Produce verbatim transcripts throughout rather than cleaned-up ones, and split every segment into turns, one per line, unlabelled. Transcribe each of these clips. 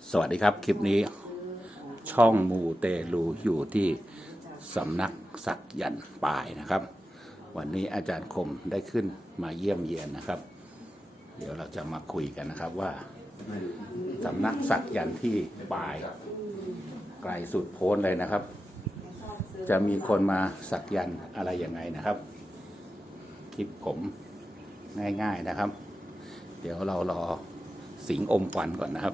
สวัสดีครับคลิปนี้ช่องมูเตลูอยู่ที่สำนักสักยันต์ปายนะครับวันนี้อาจารย์คมได้ขึ้นมาเยี่ยมเยียนนะครับ เดี๋ยวเราจะมาคุยกันนะครับว่าสำนักสักยันต์ที่ปายไกลสุดโพ้นเลยนะครับ จะมีคนมาสักยันต์อะไรยังไงนะครับคลิปผมง่ายๆนะครับ เดี๋ยวเรารอสิงอมควันก่อนนะครับ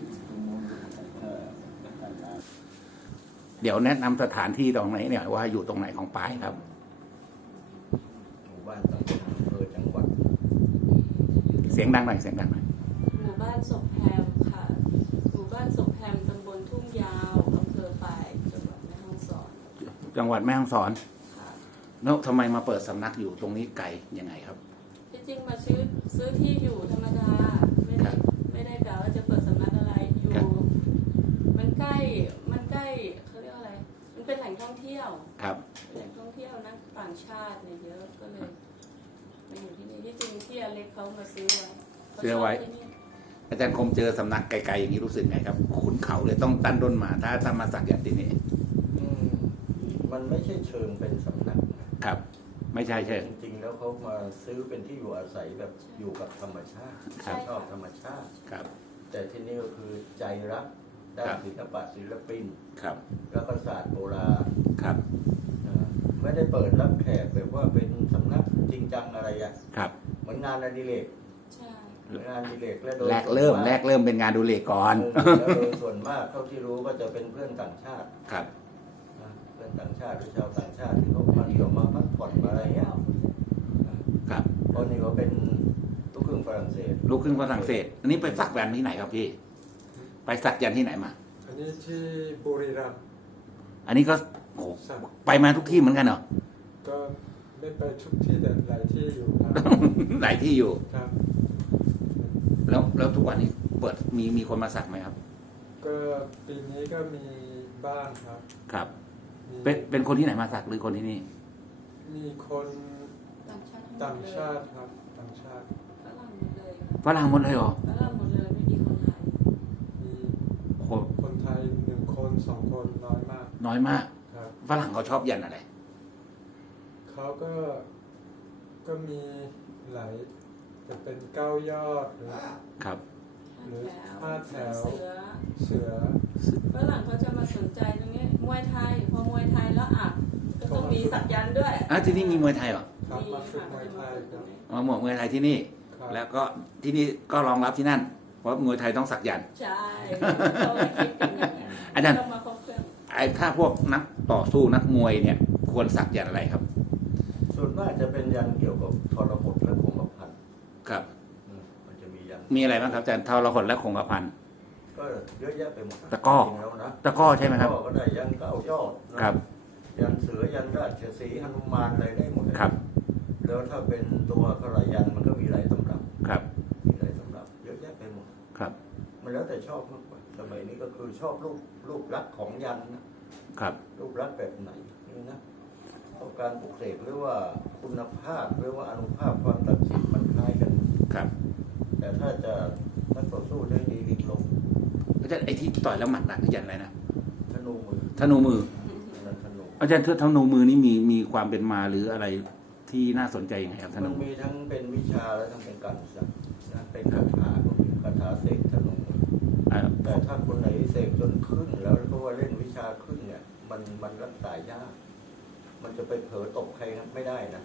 เดี๋ยวแนะนำสถานที่ตรงไหนเนี่ยว่าอยู่ตรงไหนของปายครับ
หมู่บ้านตำบลอำเภอจังหวัด
เสียงดังหน่อยเสียงดังหน่อย
หมู่บ้านศพแพมค่ะหมู่บ้านศพแพมตำบลทุ่งยาวอำเภอปายจังหวัดแม่ฮ่องสอน
จังหวัดแม่ฮ่องสอนแล้วทำไมมาเปิดสำนักอยู่ตรงนี้ไกลยังไงครับ
ที่จริงมาซื้อซื้อที่อยู่ธรรมดาไม่ได้ไม่ได้กะว่าจะเปิดสำนักอะไรอยู่มันใกล้มันใกล้เขาเรียกอะไรมันเป็นแหล่งท่องเที่ยว
ครับ
แหล่งท่องเที่ยวนักต่างชาติเนี่ยเยอะก็เลยมาอยู่ที่นี่ที่จริงที่อเล็กเขามาซื้อไว้
ซื้อไว้อาจารย์คมเจอสำนักไกลๆอย่างนี้รู้สึกไงครับขุนเขาเลยต้องตั้นต้นมาถ้าถ้ามาสักยันต์ที่นี่
มันไม่ใช่เชิงเป็นสำนัก
ครับไม่ใช่ใช่
จริงๆแล้วเขามาซื้อเป็นที่อยู่อาศัยแบบอยู่กับธรรมชาติชอบธรรมชาติ
ครับ
แต่ที่นี่ก็คือใจรักด้านศิลปะศิลปิน
ครับ
แล้วก็ศาสตร์โบราณ
ครับ
ไม่ได้เปิดรับแขกแบบว่าเป็นสำนักจริงจังอะไรอ่ะ
ครับ
เหมือนงานอดิเรกงานอดิเรกและโดย
แรกเริ่มแรกเริ่มเป็นงานดูเลกก่อน
แล้วโดยส่วนมากเท่าที่รู้ก็จะเป็นเพื่อนต่างชาติ
ครับ
เพื่อนต่างชาติหรือชาวต่างชาติที่เขามาเที่ยวมาพักผ่อนมาอะไรเงี้ย
ครับ
เพราะนี่เขาเป็นลูกครึ่งฝรั่งเศส
ลูกครึ่งฝรั่งเศสอันนี้ไปสักยันต์ที่ไหนครับพี่ไปสักยันต์ที่ไหนมา
อันนี้ที่บุรีรัมย์
อันนี้ก็โอ้ไปมาทุกที่เหมือนกันเหรอ
ก็ไม่ไปทุกที่แต่หลายที่อยู่
หลายที่อยู่
ครับ
แล้วแล้วทุกวันนี้เปิดมีมีคนมาสักไหมครับ
ก็ปีนี้ก็มีบ้างครับ
ครับเป็นเป็นคนที่ไหนมาสักหรือคนที่นี่
มีคนต่างชาติครับต่างชาติ
ฝรั่งหมดเลย
ฝรั่งหมดเลยเหรอฝรั่งหมดเลยไม่มีคนไทย
มีคนคนไทยหนึ่งคนสองคนน้อยมาก
น้อยมาก
ครับ
ฝรั่งเขาชอบยันอะไร
เขาก็ก็มีหลายจะเป็นเก้ายอดหรือ
ครับ
หรือห้าแถว
เสือฝรั่งเขาจะมาสนใจตรงนี้มวยไทยพอมวยไทยแล้วอ่ะก็ต้องมีสักยันต์ด้วย
อ่ะที่นี่มีมวยไทยเหรอ
ครับมาฝึกมวยไทย
อ๋อหมวกมวยไทยที่นี่แล้วก็ที่นี่ก็รองรับที่นั่นเพราะมวยไทยต้องสักยันต์
ใช่เราคิดอย่างนี้
อาจารย์ไอ้ถ้าพวกนักต่อสู้นักมวยเนี่ยควรสักยันต์อะไรครับ
ส่วนมากจะเป็นยันเกี่ยวกับทรหดและคงกระพัน
ครับ
มันจะมียัน
มีอะไรบ้างครับอาจารย์ทรหดและคงกระพัน
ก็เยอะแยะไปหมด
ตะก้อตะก้อใช่ไหมครับ
ก็ได้ยันเก้ายอด
ครับ
ยันเสือยันราชสีห์หนุมานอะไรได้หมด
ครับ
แล้วถ้าเป็นตัวขรายันมันก็มีหลายตำรับ
ครับ
มีหลายตำรับเยอะแยะไปหมด
ครับ
มันแล้วแต่ชอบมากกว่าสมัยนี้ก็คือชอบรูปรูปลักษณ์ของยันนะครับรูปลักษณ์แบบไหนนี่นะต้องการปลุกเสกหรือว่าคุณภาพหรือว่าอนุภาพความศักดิ์สิทธิ์มันคล้ายกัน
ครับ
แต่ถ้าจะนักต่อสู้ได้ดีลิกลง
อาจารย์ไอ้ที่ต่อยแล้วหมัดหนักยันอะไรนะ
ธนูมือ
ธนูมืออาจารย์ธนูมือนี่มีมีความเป็นมาหรืออะไรที่น่าสนใจยังไงครับธนู
มันมีทั้งเป็นวิชาและทั้งเป็นการศึกษานะเป็นคาถาก็มีคาถาเสกธนูมือแต่ถ้าคนไหนเสกจนขึ้นแล้วเพราะว่าเล่นวิชาขึ้นเนี่ยมันมันรักษายากมันจะไปเผลอตกใครไม่ได้นะ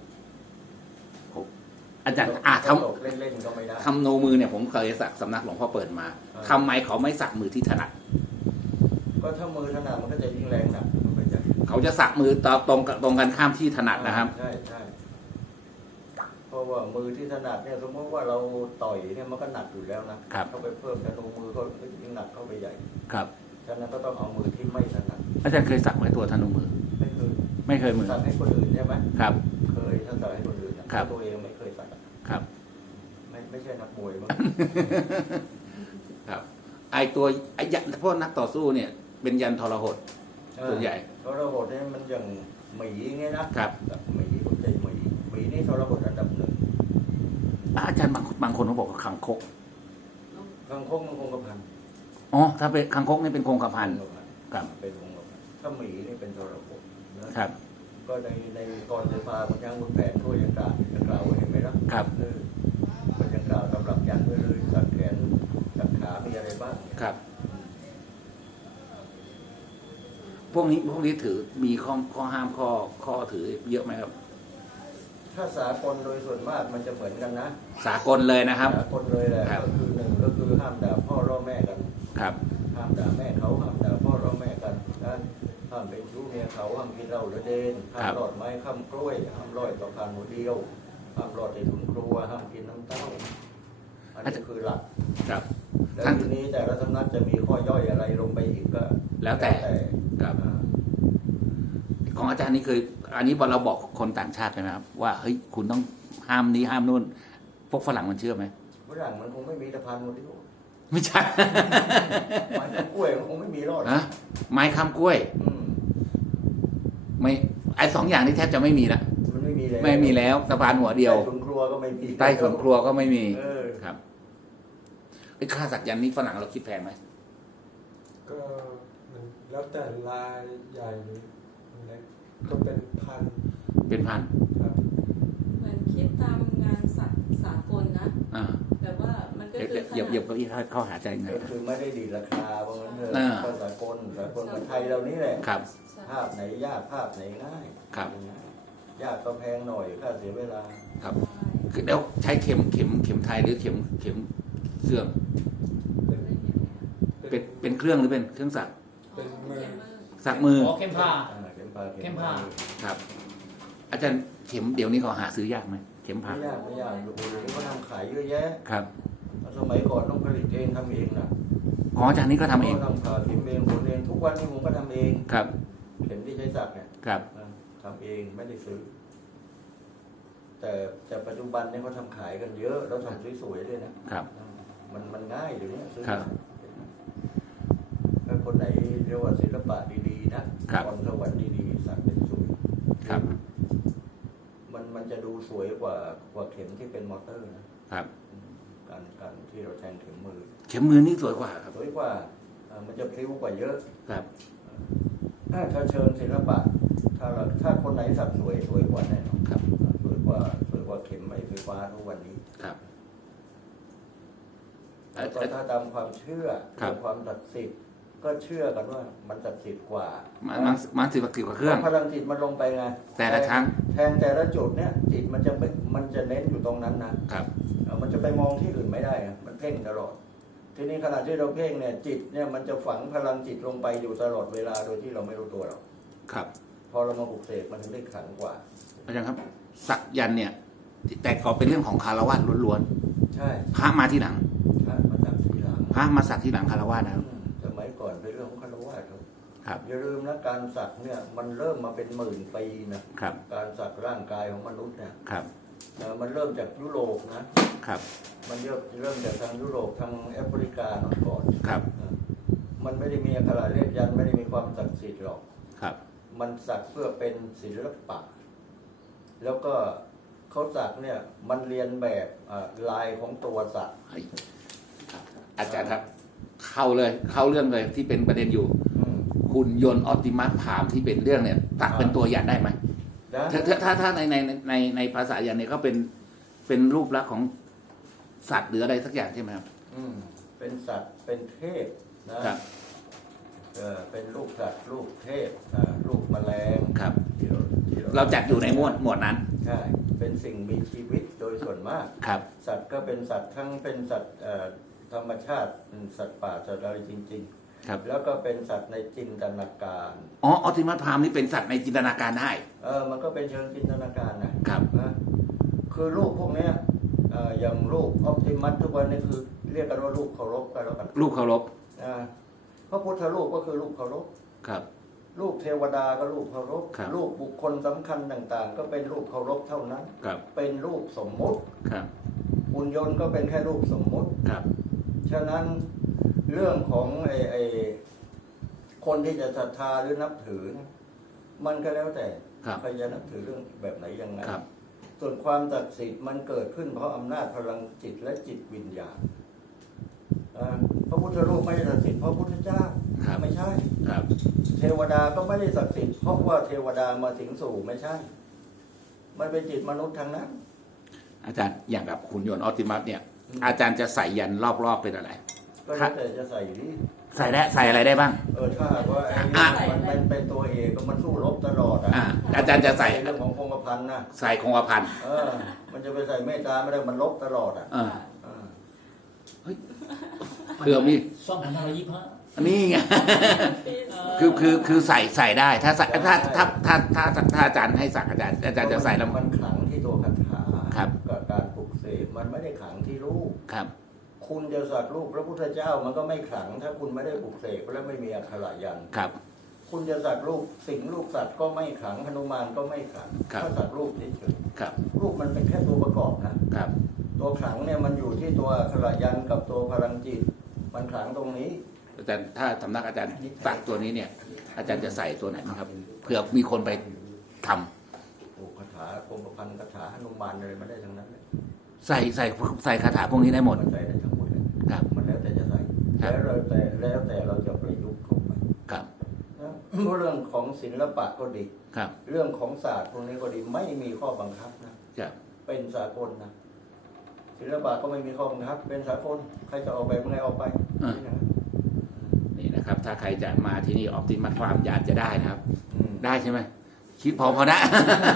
อาจารย์อ่ะท
ำเล่นๆก็ไม่ได้
ทำโนมือเนี่ยผมเคยสักสำนักหลวงพ่อเปิดมาทำไมเขาไม่สักมือที่ถนัด
ก็ถ้ามือถนัดมันก็จะยิ่งแรงหนัก
เขาจะสักมือตรงตรงกันข้ามที่ถนัดนะครับ
ใช่ใช่เพราะว่ามือที่ถนัดเนี่ยสมมติว่าเราต่อยเนี่ยมันก็หนักอยู่แล้วนะเข้าไปเพิ่มธนูมือก็ยิ่งหนักเข้าไปใหญ่
ครับ
ฉะนั้นก็ต้องเอามือที่ไม่ถนัด
อาจารย์เคยสักไหมตัวธนูมือ
ไม่เคย
ไม่เคยมือ
สักให้คนอื่นใช่ไหม
ครับ
เคยถ้าสักให้คนอื่นตัวเองไม่เคยสัก
ครับ
ไม่ไม่ใช่นักมวยมั้ง
ครับไอตัวไอยันพวกนักต่อสู้เนี่ยเป็นยันทรหดส่วนใหญ่
ทรหดเนี่ยมันอย่างหมีไงนะครับหมีคนใจหมีหมีนี่ทรหดอันดับหนึ่ง
อาจารย์บางบางคนเขาบอกว่าคังคก
คังคกมันคงกระพัน
อ๋อถ้าเป็นคังคกนี่เป็นคงกระพันครับ
เป็นวงกบถ้าหมีนี่เป็นทรกนะครับ ก็ในในกรเสพาคุณย่างคุณแผนก็ยังกล่าวยังกล่าวไว้เห็นไหมล่ะ
ครับ
เออมันยังกล่าวสำหรับยันไว้เลยสักแขนสักขามีอะไรบ้างเนี่ย
ครับ พวกนี้พวกนี้ถือมีข้อข้อห้ามข้อข้อถือเยอะไหมครับ
ถ้าสากลโดยส่วนมากมันจะเหมือนกันนะ
สากลเลยนะครับ
สากลเลยแหละ
ครับ
ก็คือหนึ่งก็คือห้ามด่าพ่อร่อแม่กัน
ครับ
ห้ามด่าแม่เขาห้ามด่าพ่อร่อแม่กันนะห้ามเป็นชู้เมียเขาห้ามกินเหล้าหรือเดนห้ามหลอดไม้ข้ามกล้วยห้ามลอยต่อคานหัวเดียวห้ามหลอดในถุนครัวห้ามกินน้ำเต้าอันนี้คือหลัก
ครับ
แล้ว
ท่าน
ทีนี้แต่ละสำนักจะมีข้อย่อยอะไรลงไปอีกก็
แล้วแต่ ครับ
อ่า
ของอาจารย์นี่เคย อันนี้เราบอกคนต่างชาติใช่ไหมครับว่าเฮ้ยคุณต้องห้ามนี้ห้ามนู่น พวกฝรั่งมันเชื่อไหม
ฝรั่งมันคงไม่มีตะพานหัวเดียว
ไม่ใช่
ไม้กล้วยมันคงไม่มีรอด
นะไม้ค้ำกล้วย
อืม
ไม่ไอ้สองอย่างนี้แทบจะไม่มีละ
มันไม่มีแล้ว
ไม่มีแล้วสะพานหัวเดียว
ใต้ถุนครัวก็ไม่มี
ใต้ถุนครัวก็ไม่มี
เออ
ครับไอ้ค่าสักยันต์นี้ฝรั่งเราคิดแพงไหม
ก็มันแล้วแต่ลายใหญ่หรือเล็กก็เป็นพัน
เป็นพัน
ครับ
เหมือนคิดตามงานสักสากลนะ
อ่า
แบบว่ามันก็
เดี๋ยว
คือ
เหยียบเหยียบเก็อี้เข้าหาใจไง
ก็คือไม่ได้ดีดราคาเพราะงั้นเถอะ
อ่า
ก็สากลสากลเหมือนไทยเรานี่แหละ
ครับ
ภาพไหนยากภาพไหนง่าย
ครับ
ยากก็แพงหน่อยค่าเสียเวลา
ครับคือเดี๋ยวใช้เข็มเข็มเข็มไทยหรือเข็มเข็มเครื่อง
เป็น
เป็นเป็นเครื่องหรือเป็นเครื่องสัก
เป็นมือ
สักมือ
อ๋อเข้มผ้า
อ่าเข็มพา
เข็มผ้า
ครับ อาจารย์เข็มเดี๋ยวนี้เขาหาซื้อยากไหมเข็ม
ไม่
ผ่าย
ากไม่ยากดูเดี๋ยวนี้เขาทำขายเยอะแยะ
ครับ
สมัยก่อนต้องผลิตเองทำเองนะ
ของอาจารย์นี่ก็ทำเอง
ทำผ่าเข็มเองผลเองทุกวันนี้ผมก็ทำเอง
ครับ
เข็มที่ใช้สักเนี่ย
ครับ
อ่าทำเองไม่ได้ซื้อ แต่แต่ปัจจุบันเนี่ยเขาทำขายกันเยอะแล้วทำสวยๆเลยนะครับ มันมันง่ายเดี๋ยวนี้ซื้อ
ครับ
ถ้าคนไหนเรียกว่าศิลปะดีๆนะครับ พรสวรรค์ดีๆสักเป็นสวย
ครับ
มันมันจะดูสวยกว่ากว่าเข็มที่เป็นมอเตอร์นะครับ การการที่เราแทงเข็มมือ
เข็มมือนี่สวยกว่าครับ
สวยกว่าอ่ามันจะพลิ้วกว่าเยอะ
ครับ
ถ้าถ้าเชิญศิลปะ ถ้าเราถ้าคนไหนสักสวยสวยกว่าแน่นอน
ครับ
สวยกว่าสวยกว่าเข็มไฟฟ้าทุกวันนี้
ครับ
แล้วก็ถ้าตามความเชื่อ
ครับ
ความศักดิ์สิทธิ์ก็เชื่อกันว่ามันศักดิ์สิทธิ์กว่า
มันมันมันสิบกว่าเครื่อง
พลังจิตมันลงไปไง
แต่ละครั้ง
แทงแต่ละจุดเนี่ยจิตมันจะไม่มันจะเน้นอยู่ตรงนั้นนะครับ เอ่อมันจะไปมองที่อื่นไม่ได้อะมันเพ่งตลอด ทีนี้ขณะที่เราเพ่งเนี่ยจิตเนี่ยมันจะฝังพลังจิตลงไปอยู่ตลอดเวลาโดยที่เราไม่รู้ตัวหรอก
ครับ
พอเรามาปลุกเสกมันถึงได้ขลังกว่า
อาจารย์ครับ สักยันต์เนี่ย แต่ก่อนเป็นเรื่องของคารวะล้วน
ใช่
ๆพระมาที่หลัง
พระมาจากทีหลัง
พระมาสักที่หลังคารวะนะครับ
อืมสมัยก่อนเป็นเรื่องของคารวะครับ
ครับ
อย่าลืมนะการสักเนี่ยมันเริ่มมาเป็นหมื่นปีนะครับ การสักร่างกายของมนุษย์เนี่ย
ครับ
เอ่อมันเริ่มจากยุโรปนะครับ มันเริ่มเริ่มจากทางยุโรปทางแอฟริกาเนาะก่อน
ครับ
มันไม่ได้มีอักขระเลขยันต์ไม่ได้มีความศักดิ์สิทธิ์หรอก
ครับ
มันสักเพื่อเป็นศิลปะ แล้วก็เขาสักเนี่ยมันเรียนแบบอ่าลายของตัวสัตว์
เฮ้ยครับอาจารย์ครับ เข้าเลยเข้าเรื่องเลยที่เป็นประเด็นอยู่
อืม
หุ่นยนต์ออปติมัสพามที่เป็นเรื่องเนี่ยตักเป็นตัวยันได้ไหม
นะ
ถ้าถ้าถ้าถ้าในในในในภาษายันเนี่ยก็เป็นเป็นรูปลักษณ์ของสัตว์หรืออะไรสักอย่างใช่ไหมครับ
อืมเป็นสัตว์เป็นเทพนะครับ เออเป็นลูกสัตว์ลูกเทพอ่าลูกแมลง
ครับ
ที่เราที่
เราจัดอยู่ในหมวดหมวดนั้น
ใช่เป็นสิ่งมีชีวิตโดยส่วนมาก
ครับ
สัตว์ก็เป็นสัตว์ทั้งเป็นสัตว์เอ่อธรรมชาติเป็นสัตว์ป่าสัตว์อะไรจริง
ครับ
ๆ แล้วก็เป็นสัตว์ในจินตนาการ
อ๋อออปติมัสพามนี่เป็นสัตว์ในจินตนาการได้
เออมันก็เป็นเชิงจินตนาการนะครับ นะคือรูปพวกเนี้ยเอ่ออย่างรูปออปติมัสทุกวันนี้คือเรียกกันว่ารูปเคารพกันแล้วกัน
รูปเคารพ
อ่าพระพุทธรูปก็คือรูปเคารพ
ครับ
รูปเทวดาก็รูปเคารพ
ครับ
รูปบุคคลสำคัญต่างๆ ก็เป็นรูปเคารพเท่านั้น
ครับ
เป็นรูปสมมุติ
ครับ
หุ่นยนต์ก็เป็นแค่รูปสมมุติ
ครับ
ฉะนั้นเรื่องของไอ้ไอ้คนที่จะศรัทธาหรือนับถือเนี่ยมันก็แล้วแต่
ครับ
ใครจะนับถือเรื่องแบบไหนยังไง
ครับ
ส่วนความศักดิ์สิทธิ์มันเกิดขึ้นเพราะอำนาจพลังจิตและจิตวิญญาณอ่าพระพุทธรูปไม่ได้ศักดิ์สิทธิ์เพราะพระพุทธเจ้า
ครับ
ไม่ใช่
ครับ
เทวดาก็ไม่ได้ศักดิ์สิทธิ์เพราะว่าเทวดามาสิงสู่ไม่ใช่ มันเป็นจิตมนุษย์ทางนั้น
อาจารย์อย่างกับหุ่นยนต์ออติมัสเนี่ย อาจารย์จะใส่ยันรอบๆเป็นอะไร
ก็แล้วแต่จะใส่ที่
ใส่ได้ใส่อะไรได้บ้าง
เออถ้าหากว่าไอ้
อ่ะ
นี่มันเป็นเป็นตัวเอกก็มันสู้รบตลอดอ่ะ
อ่าอาจารย์จะใส่
เรื่องของคงกระพันนะ
ใส่คงกระพัน
เออ มันจะไปใส่เมตตาไม่ได้มันลบตลอดอ่ะ
เออ
เออ
เผื่อมี
สองพันห้าร้อยยี่สิบห้า
นี่ไง
ปี
คือคือคือใส่ใส่ได้ ถ้าใส่ถ้าถ้าถ้าถ้าถ้าอาจารย์ให้สักอาจารย์อาจารย์จะใส่แล้ว
มันขลังที่ตัวคาถา
ครับ
กับการปลุกเสกมันไม่ได้ขลังที่รูป
ครับ
คุณจะสักรูปพระพุทธเจ้ามันก็ไม่ขลัง ถ้าคุณไม่ได้ปลุกเสกและไม่มีอักขระยันต์
ครับ
คุณจะสักรูปสิงห์รูปสัตว์ก็ไม่ขลังหนุมานก็ไม่ขลัง
ครับ
ถ้าสักรูปเฉย
ครับ
ๆรูปมันเป็นแค่ตัวประกอบนะ
ครับ
ตัวขลังเนี่ยมันอยู่ที่ตัวอักขระยันต์กับตัวพลังจิต มันขลังตรงนี้
อาจารย์ถ้าสำนักอาจารย์สักตัวนี้เนี่ย อาจารย์จะใส่ตัวไหนบ้างครับเผื่อมีคนไปทำ
โอ้คาถาคงกระพันคาถาหนุมานอะไรมาได้ทั้งนั้นเลย
ใส่ใส่ใส่คาถาพวกนี้ได้หมด
มันใส่ได้ทั้งหมดเลย
ครับ
มันแล้วแต่จะใส่
ครับ
แล้วเราแต่แล้วแต่เราจะประยุกต์เข้าไป
ครับ
นะเพราะเรื่องของศิลปะก็ดี
ครับ
เรื่องของศาสตร์พวกนี้ก็ดีไม่มีข้อบังคับนะ
ครับ
เป็นสากลนะศิลปะก็ไม่มีข้อบังคับ เป็นสากลใครจะออกแบบอะไรออกไปนี่นะ
นี่นะครับ ถ้าใครจะมาที่นี่ออกติมัสฟาร์มอยากจะได้นะครับ
อืม
ได้ใช่ไหมคิดพอพอนะ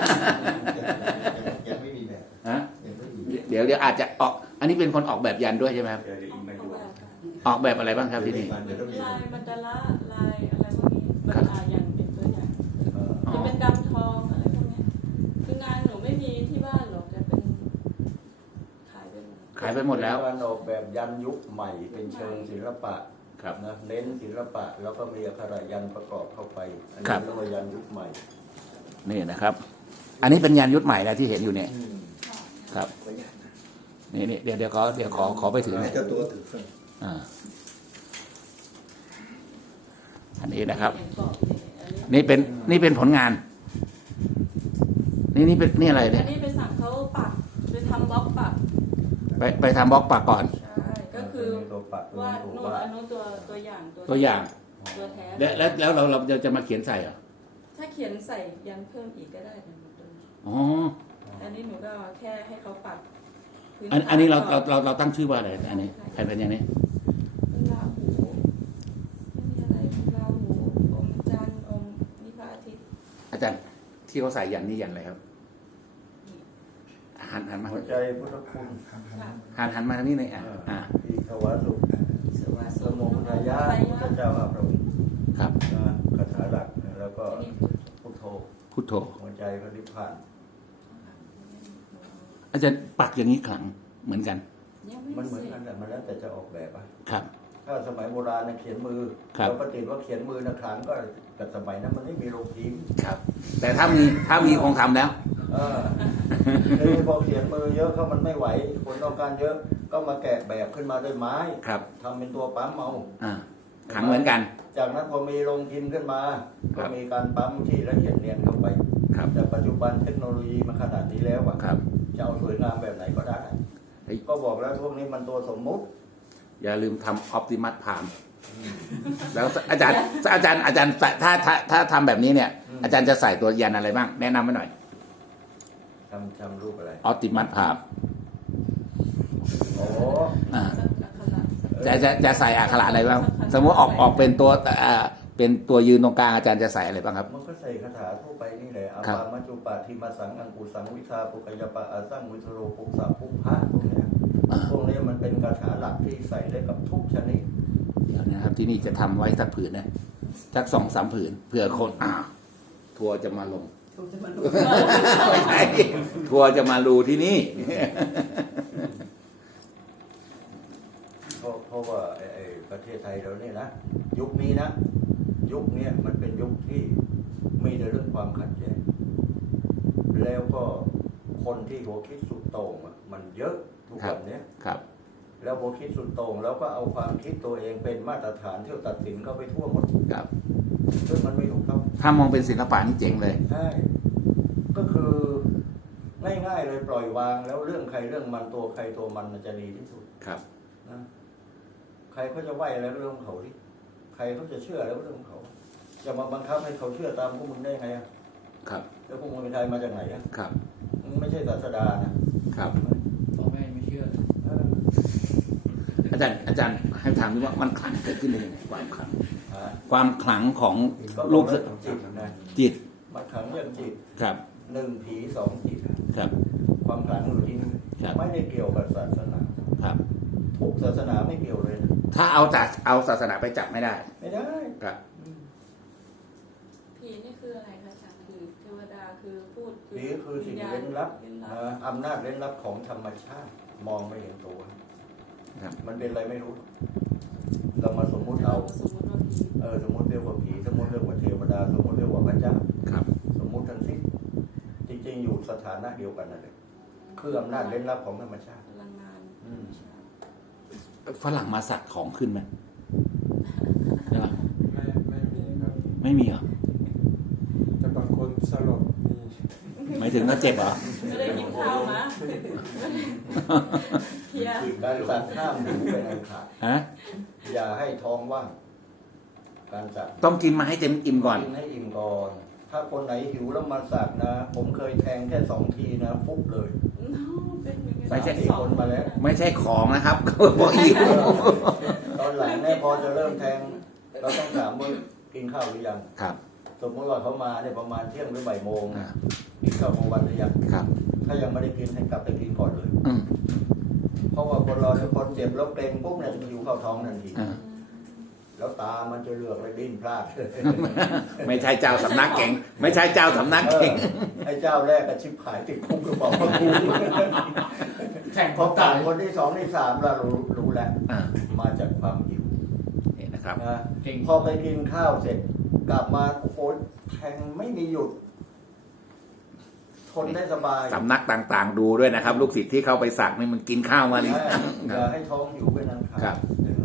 ยังไม่มีแบบ
ฮะ
ยังไม่มี
เดี๋ยวเดี๋ยวอาจจะออก อันนี้เป็นคนออกแบบยันด้วยใช่ไหมครับ
เดี๋ยวเดี๋ยวอีกไม่
อ
ดู
อกแบบค่ะ
ออกแบบอะไรบ้างครับที่นี่
เดี๋ยวต้องมี
ลายมันดาละลายอะไรพวกนี้บรรดาอย่างเป็นตัวอย่าง
เออ
อ๋อ
จะเป็นดำทองอะไรพวกเนี้ยคืองานหนูไม่มีที่บ้านหรอกแต่เป็นขายไปหมด
ขายไปหมดแล้ว
การออกแบบยันยุคใหม่เป็นเชิงศิลปะ
ครับ
นะเน้นศิลปะแล้วก็มีอักขระยันต์ประกอบเข้าไป อัน
ครั
นี้
บ
เรียกว่ายันยุคใหม่
นี่นะครับ อันนี้เป็นยันยุทธใหม่นะที่เห็นอยู่เนี่ย ครับ นี่นี่เดี๋ยวเดี๋ยวขอเดี๋ยวขอขอไปถือหน่อย
เจ้าตัวถือ
อ่า อันนี้นะครับ
อย่างเกาะเนี่ยอันนี้
นี่เป็นนี่เป็นผลงาน นี่นี่เป็นนี่อะไร
อั
เนี่ย
นนี้ไปสั่งเขาปักไปทำบล็อกปัก
ไปไปทำบล็อกปากก่อน
ใช่ก็คือ
ตัวปักตัว
ว่า
ถูก
นู่น
ว่า
อันนู้นตัวตัวอย่าง
ตัวอย่าง
ตัวแท้
แล้วแล้วแล้วเราเราจะจะมาเขียนใส่เหรอ
ถ้าเขียนใส่ยันเพิ่มอีกก็ได้เป็นหมดเลย
อ๋อ
อันนี้หนูก็แค่ให้เขาปักพื้
อันอันนี้เราเรา
ฐ
เราเราตั้งชื่อว่าอะไรอันนี้ใครเป็นอย่างนี้
เป็นราหูไม่มีอะไรเป็นราหูอมจันทร์อมนิพระอาทิตย์
อาจารย์ที่เขาใส่ยันนี่ยันอะไรครับ หันหันมา
หัวใจพุทธคุณ
หันหันมาทางนี้เลยอ่ะอ่า
อีทวาสุ
สวัส
สมุทายะพุทธเจ้าอาพระองค์
ครับ
นะคาถาหลักแล้วก็
อันนี้
พุทโธ
พุทโธ
หัวใจพระนิพพาน
อาจารย์ปักอย่างนี้ขลังเหมือนกัน
ยัง
มันเหมื
ไเส
อน
ร็จ
กันแต่มันแล้วแต่จะออกแบบอะ
ครับ
ถ้าสมัยโบราณนะเขียนมือ
ครับ
เราก็ติดว่าเขียนมือนะขลังก็แต่สมัยนั้นมันไม่มีโรงพิมพ์
ครับ แต่ถ้ามีถ้ามีคงทำแล้ว
เออทีนี้พอเขียนมือเยอะเขามันไม่ไหวคนต้องการเยอะก็มาแกะแบบขึ้นมาด้วยไม้
ครับ
ทำเป็นตัวปั๊มเอา
อ่าขลังเหมือนกัน
จากนั้นพอมีโรงพิมพ์ขึ้นมา
ครั
ก็
บ
มีการปั๊มที่ละเอียดเนียนเข้าไป
ครับ
แต่ปัจจุบันเทคโนโลยีมันขนาดนี้แล้วอะ
ครับ
จะเอาสวยงามแบบไหนก็ได้
เฮ้ย
ก็บอกแล้วพวกนี้มันตัวสมมุติ
อย่าลืมทำออปติมัสพามแล้วอาจารย์อาจารย์อาจารย์ถ้าถ้าถ้าทำแบบนี้เนี่ย อาจารย์จะใส่ตัวยันอะไรบ้าง แนะนำมาหน่อย
ทำทำรูปอะไร
ออปติมัสพาม
โอ้
อ่า
สักอักขระ
จะจะจะใส่อักขระอะไรบ้างสมมติออกออกเป็นตัวอ่าเป็นตัวยืนตรงกลางอาจารย์จะใส่อะไรบ้างครับ
มันก็ใส่คาถาทั่วไปนี่แหละอา
ครับ
ปามัจจุปาทิมาสังอังกุสังวิชาปุกยปะอาสังวิสโรปุกสาปุกพระพวกเนี้ย
อ่า
พวกนี้มันเป็นคาถาหลักที่ใส่ได้กับทุกชนิด
เดี๋ยวนะครับที่นี่จะทำไว้สักผืนนะสักสองสามผืนเผื่อคนอ่าทัวร์จะมาลง
ถูกจะมาดู
ไม่ใช่ทัวร์จะมาดูที่นี่
เพราะเพราะว่าไอ้ไอ้ประเทศไทยเราเนี่ยนะ ยุคนี้นะ ยุคเนี้ยมันเป็นยุคที่มีแต่เรื่องความขัดแย้งแล้วก็คนที่หัวคิดสุดโต่งอะมันเยอะทุกวันเนี้ย
ครับ
แล้วหัวคิดสุดโต่งแล้วก็เอาความคิดตัวเองเป็นมาตรฐานที่ตัดสินเข้าไปทั่วหมด
ครับ
ซึ่งมันไม่ถูกต้อง
ถ้ามองเป็นศิลปะนี่เจ๋งเลย
ใช่ก็คือง่ายๆเลยปล่อยวางแล้วเรื่องใครเรื่องมันตัวใครตัวมันมันจะดีที่สุด
ครับ
นะครเขาจะไหวอะไรก็เรื่องของเขาดิใครเขาจะเชื่ออะไรก็เรื่องของเขาจะมาบังคับให้เขาเชื่อตามพวกมึงได้ไงอ่ะ
ครับ
แล้วพวกมึงเป็นใครมาจากไหนอ่ะ
ครับ
มึงไม่ใช่ศาสดานะครับ
พ่อแม่ไม่เชื่อ
เออ
อาจารย์อาจารย์ให้ถามดูว่ามันขลังเกิดขึ้นได้ยังไงความขลัง
อ่า
ความขลังของ
ก็
ลูก
เรื่องของจิตนะ
จิต
มันขังเรื่องจิต
ครับ
หนึ่งผีสองจิต
ครับ
ความขลังอยู่ที่นี่
ครับ
ไม่ได้เกี่ยวกับศาสนา
ครับ
ทุกศาสนาไม่เกี่ยวเลยนะ
ถ้าเอาจากเอาศาสนาไปจับไม่ได้
ไม่ได้
ครับ
ผีนี่คืออะไรคะอาจารย์คือเทวดาคือพูด
ผีคือสิ่งเล่นลับ
เล่นลับ
นะอำนาจเล่นลับของธรรมชาติ มองไม่เห็นตัว
ครับ
มันเป็นอะไรไม่รู้ เรามาสมมุติเอา
สมมติว่าผี
เออสมมติเรียกว่าผีสมมติเรียกว่าเทวดาสมมติเรียกว่าพระเจ้า
ครับ
สมมติทั้งสิ้นจริงๆอยู่สถานะเดียวกันนั่นแหละคืออำนาจเล่นลับของธรรมชาติ
พลังงาน
อืม
ใช่
ฝรั่งมาสักของขึ้นไหมใช่ไหม
ไม่ไม่มีครับ
ไม่มีเหรอ
แต่บางคนสลบมี
หมายถึงว่าเจ็บเหรอ
ไม่ได้กินข้าวนะเพีย
การสัตว์ห้ามหูเป็นอันขาด
ฮะ
อย่าให้ท้องว่าง การสัตว์
ต้องกินมาให้เต็มอิ่มก่อน
กินให้อิ่มก่อน ถ้าคนไหนหิวแล้วมาสักนะ ผมเคยแทงแค่สองทีนะฟุบเลย
เป็นเหมือนกัน
ไม่ใช่
สามสี่คนมาแล้ว
ไม่ใช่ของนะครับ เขาบอกอิ่ม
ตอนหลังเนี่ยพอจะเริ่มแทง เราต้องถามว่ากินข้าวหรือยัง
ครับ
สมมติว่าเขามาเนี่ยประมาณเที่ยงหรือบ่ายโมง
อ่า
กินข้าวกลางวันหรือยัง
ครับ
ถ้ายังไม่ได้กินให้กลับไปกินก่อนเลย
อืม
เพราะว่าคนเราเนี่ยคนเจ็บแล้วเกรงปุ๊บเนี่ยจะหิวเข้าท้องทันที
อ่า
แล้วตามันจะเหลือกเลยดิ้นพลาด
ไม่ใช่เจ้าสำนักเก่ง ไม่ใช่เจ้าสำนักเก่ง
เออไอ้เจ้าแรกก็ชิบหายติดคุกก็บอกว่ากู
แข่ง
พอต่างคนที่สองที่สามเรารู้รู้แล้ว
อ่า
มาจากความหิว
นี่นะครับ
นะ
เก่ง
พอไปกินข้าวเสร็จ กลับมาโอ้โหแทงไม่มีหยุด ทนได้สบาย
สำนักต่างๆ ดูด้วยนะครับ ลูกศิษย์ที่เข้าไปสักนี่มันกินข้าวมานี่
นะอย่าให้ท้องหิวเป็นอันขาด
ครับ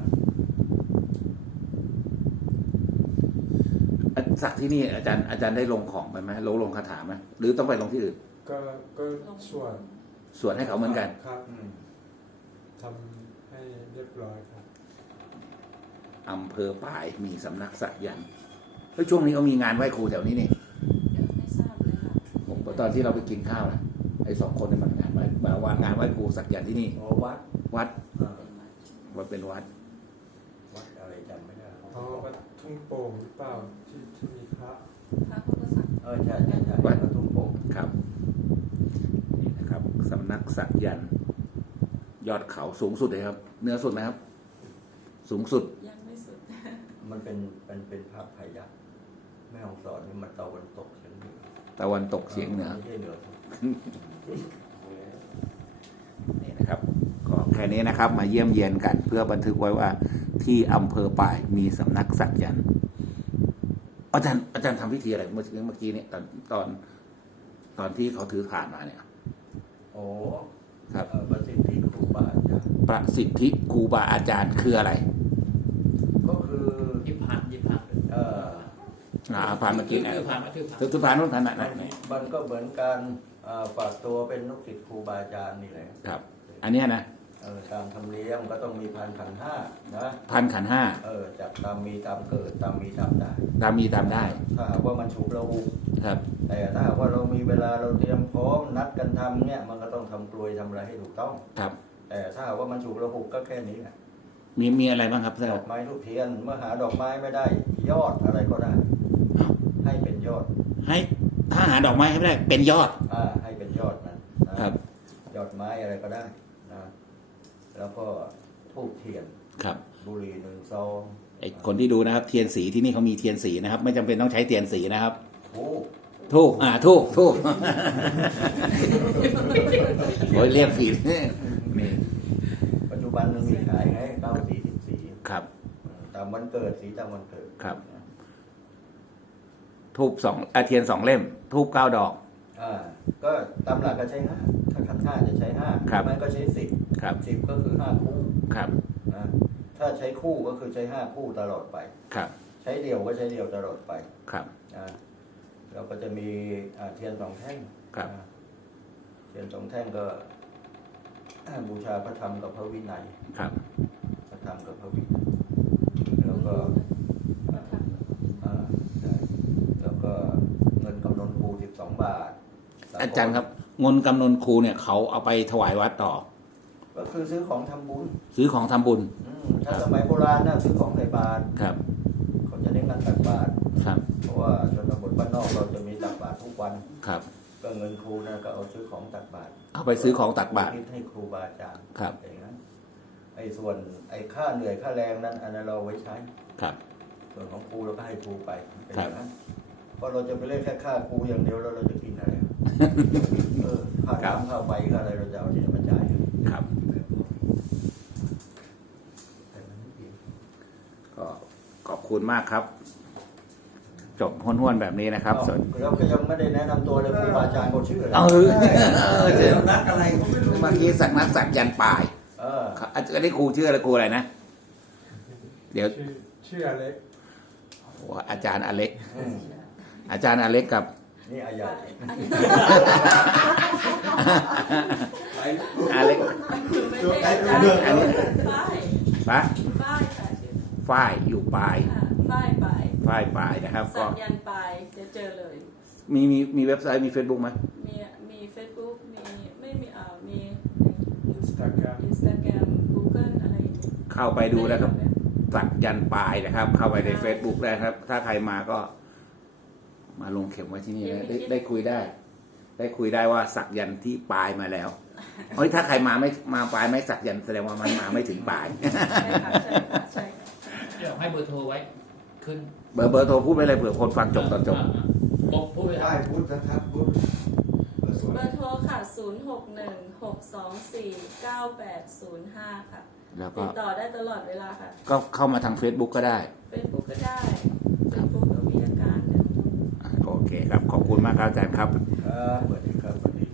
สักที่นี่อาจารย์อาจารย์ได้ลงของไปไหมลงลงคาถาไหมหรือต้องไปลงที่อื่น
ก็ก็ส่วน
สวดให้เขาเหมือนกัน
ครับ
อืม
ทำให้เรียบร้อยครับ
อำเภอป่ายมีสำนักสักยันต์เฮ้ยช่วงนี้เขามีงานไหว้ครูแถวนี้นี่
ยังไม่ทราบเลยค่ะ
ผมตอนที่เราไปกินข้าวนะไอ้สองคนนี่มันงานไหว้มาวางงานไหว้ครูสักยันต์ที่นี่
โอ้วัด
วัด
เออ
วัดเป็นวัด
วัดอะไรจำไม่ได้
เพราะวัดทุ่งโป่งหรือเปล่าที่ที่มีพระ
พระเขาก็สัก
เออใช่ใช่ใช่
วัด
วัดทุ่งโป่ง
ครับนี่นะครับสำนักสักยันต์ยอดเขาสูงสุดเลยครับเหนื้อสุดไหมครับ สูงสุด
ยังไม่สุด
มันเป็นเป็นเป็นภาพพยัคฆ์แม่ของสอนนี่มันตะวันตกเฉียงเหนือ
ตะวันตกเฉียงเหนือ
ไม่ใช่เหนือ
นี่นะครับก็แค่นี้นะครับ มาเยี่ยมเยียนกัน เพื่อบันทึกไว้ว่าที่อำเภอป่ายมีสำนักสักยันต์อาจารย์อาจารย์ทำพิธีอะไรเมื่อเมื่อกี้เนี่ยตอนตอนตอนที่เขาถือถ่านมาเนี่ย
โอ้
ครับ
เอ่อประสิทธิครูบาอาจารย์
ประสิทธิครูบาอาจารย์คืออะไร
ก็คือ
ยิบผ่านยิบผ่าน
เอ่อ
อ่าผ่านเมื่อกี้นะ
ถือผ่านมาถือผ่าน
ถือผ่านนู้นผ่านนั่น
มัน
นั่น
มันก็เหมือนการเอ่อฝากตัวเป็นลูกศิษย์ครูบาอาจารย์นี่แหละ
ครับ อันเนี้ยนะ
เออตามธรรมเนียมก็ต้องมีพันขันธ์ห้านะ
พันขันห้า
เออจากตามมีตามเกิดตามมีตามได้
ตามมีตามได้
ถ้าหากว่ามันฉุกระหุก
ครับ
แต่ถ้าหากว่าเรามีเวลาเราเตรียมพร้อมนัดกันทำเนี่ยมันก็ต้องทำกลวยทำอะไรให้ถูกต้อง
ครับ
แต่ถ้าหากว่ามันฉุกระหุกก็แค่นี้แหละ
มีมีอะไรบ้างครับท่าน
ดอกไม้ทูบเทียนเมื่อหาดอกไม้ไม่ได้ ยอดอะไรก็ได้ ให้เป็นยอด
ให้ถ้าหาดอกไม้ให้ไม่ได้เป็นยอด
อ่าให้เป็นยอดนั้นนะครับ ยอดไม้อะไรก็ได้นะแล้วก็ทูบเทียน
ครับ
บุหรี่หนึ่งซอง
ไอคนที่ดูนะครับ เทียนสีที่นี่เขามีเทียนสีนะครับ ไม่จำเป็นต้องใช้เทียนสีนะครับ
โอ้
ทูกอ่าทูกทูก โอ้ยเรียกผิดนี่
ปัจจุบันมันมีขายไงเก้าสีสิบสี
ครับ
ตามวันเกิดสีตามวันเกิด
ครับ ทูบสองอาเทียนสองเล่ม ทูบเก้าดอก
อ่าก็ตามหลักก็ใช้ห้าถ้าขันห้าจะใช้ห้า
ครับ
มันก็ใช้สิบ
ครับ
สิบก็คือห้าคู่
ครับ
นะถ้าใช้คู่ก็คือใช้ห้าคู่ตลอดไป
ครับ
ใช้เดี่ยวก็ใช้เดี่ยวตลอดไป
ครับ
นะเราก็จะมีอ่าเทียนสองแท่ง
ครับ
นะเทียนสองแท่งก็อ่าบูชาพระธรรมกับพระวินัย
ครับ
สักทำกับพระวิทย์แล้วก็
ก็ทำ
อ่าใช่แล้วก็เงินกำนนครูสิบสองบาท
อาจารย์ครับเงินกำนนครูเนี่ยเขาเอาไปถวายวัดต่อ
ก็คือซื้อของทำบุญ
ซื้อของทำบุญ
อืมถ้าสมัยโบราณน่ะซื้อของใส่บาตร
ครับ
เขาจะได้เงินตักบาตร
ครับ
เพราะว่าชนบทบ้านนอกเราจะมีตักบาตรทุกวัน
ครับ
ก็เงินครูนะก็เอาซื้อของตักบาตร
เอาไปซื้อของตักบาตร
อุทิศให้ครูบาอาจารย์
ครับ
อย่างนั้นไอ้ส่วนไอ้ค่าเหนื่อยค่าแรงนั้นอันนั้นเราเอาไว้ใช้
ครับ
ส่วนของครูเราก็ให้ครูไปเป็น
ครั
อบ ย่างนั้นเพราะเราจะไปเล่นแค่ค่าครูอย่างเดียวแล้วเราจะกินอะไร เออค่า
ครับ
น้ำค่าไฟค่าอะไรเราจะเอาที่ไหนมาจ่าย
ครับ
แต่มันไม่ดี
ก็ขอบคุณมากครับ จบห้วนๆแบบนี้นะครับส่วน
เราก็ยังไม่ได้แนะนำตัวเลยครูบาอาจารย์เขาชื่ออะไร
เออเออเจอ
นักอะไรเขาไม่รู้
เมื่อกี้สักนักสักยันปลาย
เออ
ครับอาจารย์นี่ครูชื่ออะไรครูอะไรนะ เดี๋ยว
ชื่อชื่ออเล็ก
อาจารย์อเล็ก
อืม
อาจารย์อเล็กกับ
นี่อาญา
อเล็ก
ไม่ใช่
อันนี้อันนี้
ฝ้าย
ปะ
ฝ้ายค่ะชื่อ
ฝ้ายอยู่ปลาย
ค่ะฝ้ายปลาย
ฝ้ายปลายนะครับ
สั
ก็
ญญาณปลายจะเจอเลย
มีมีมีเว็บไซต์มีเฟซบุ๊กไหม
มีมี Facebook มีไม่มีอ่ามี
อินสตาแกรม
Instagram Google อะไรอย่างเงี้ย
เข้าไปดูนะครับ สักยันปลายนะครับ เข้าไปใน Facebook ได้ครับ ถ้าใครมาก็ มาลงเข็มไว้ที่นี่นะได้ได้คุยได้ ได้คุยได้ว่าสักยันที่ปลายมาแล้วเฮ้ยถ้าใครมาไม่มาปลายไม่สักยันแสดงว่ามันมาไม่ถึงปลาย
ใช่ค่ะใช่ค่ะใช่ค่ะ
เดี๋ยวให้เบอร์โทรไว้ ขึ้น
เบอร์เบอร์โทรพูดไปเลยเผื่อคนฟังจบตอนจบ
อ่าอ่าบอกพูดไปค
ได้
รับ
พูดชัดๆพูด
เบอร์โทรค่ะ ศูนย์ หก หนึ่ง หก สอง สี่ เก้า แปด ศูนย์ ห้า ค่ะ
แล้วก็
ติดต่อได้ตลอดเวลาค่ะ
ก็เข้ามาทาง Facebook ก็ได้
Facebook ก็ได้ Facebook ก็มีอาการเนี่ย
อ่ะโอเคครับ ขอบคุณมากครับอาจารย์ครับ
ครับสวัสดีครับสวัสดี